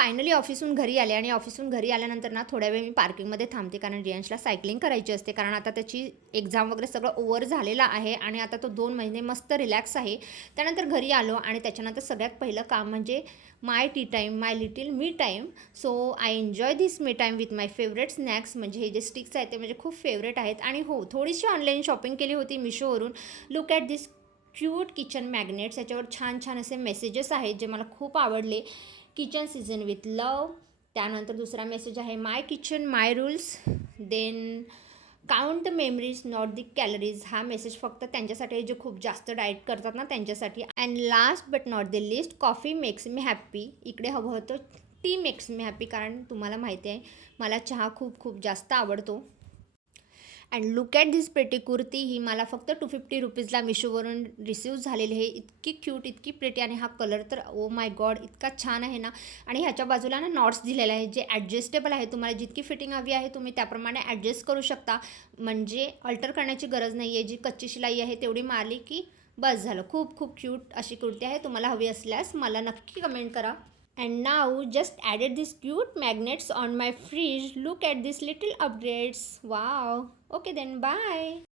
Finally ऑफिसहून घरी आले आणि ऑफिसहून घरी आल्यानंतर ना थोड्या वेळ मी पार्किंगमध्ये थांबते, कारण रियांशला सायकलिंग करायची असते, कारण आता त्याची एक्झाम वगैरे सगळं ओव्हर झालेलं आहे आणि आता तो 2 महिने मस्त रिलॅक्स आहे. त्यानंतर घरी आलो आणि त्याच्यानंतर सगळ्यात पहिलं काम म्हणजे my tea time, my little me time. So I enjoy this me time with my favourite snacks. म्हणजे हे जे स्टिक्स आहेत ते म्हणजे खूप फेवरेट आहेत. आणि हो, थोडीशी ऑनलाईन शॉपिंग केली होती मिशोवरून. Look at this cute kitchen magnets. याच्यावर छान छान असे मेसेजेस आहेत जे मला खूप आवडले. Kitchen season with love. त्यानंतर दुसरा मेसेज आहे my kitchen my rules. Then count the memories not the calories. हा मेसेज फक्त त्यांच्यासाठी आहे जे खूप जास्त डाएट करतात ना, त्यांच्यासाठी. And last but not the list, coffee makes me happy. इकडे हवं होतं टी मेक्स मी हॅप्पी, कारण तुम्हाला माहिती आहे मला चहा खूप खूप जास्त आवडतो. And look at this pretty kurti. ही मला फक्त 250 रुपीजला मिशोवरून रिसीव झालेली आहे. इतकी क्यूट, इतकी प्रेटी, आणि हा कलर तर ओ माय गॉड इतका छान आहे ना. आणि ह्याच्या बाजूला ना नॉट्स दिलेले आहेत जे ॲडजस्टेबल आहे. तुम्हाला जितकी फिटिंग हवी आहे तुम्ही त्याप्रमाणे ॲडजस्ट करू शकता. म्हणजे अल्टर करण्याची गरज नाही आहे. जी कच्ची शिलाई आहे तेवढी मारली की बस झालं. खूप खूप क्यूट अशी कुर्ती आहे. तुम्हाला हवी असल्यास मला नक्की कमेंट करा. And now just added these cute magnets on my fridge. Look at these little upgrades. Wow. Okay then, bye.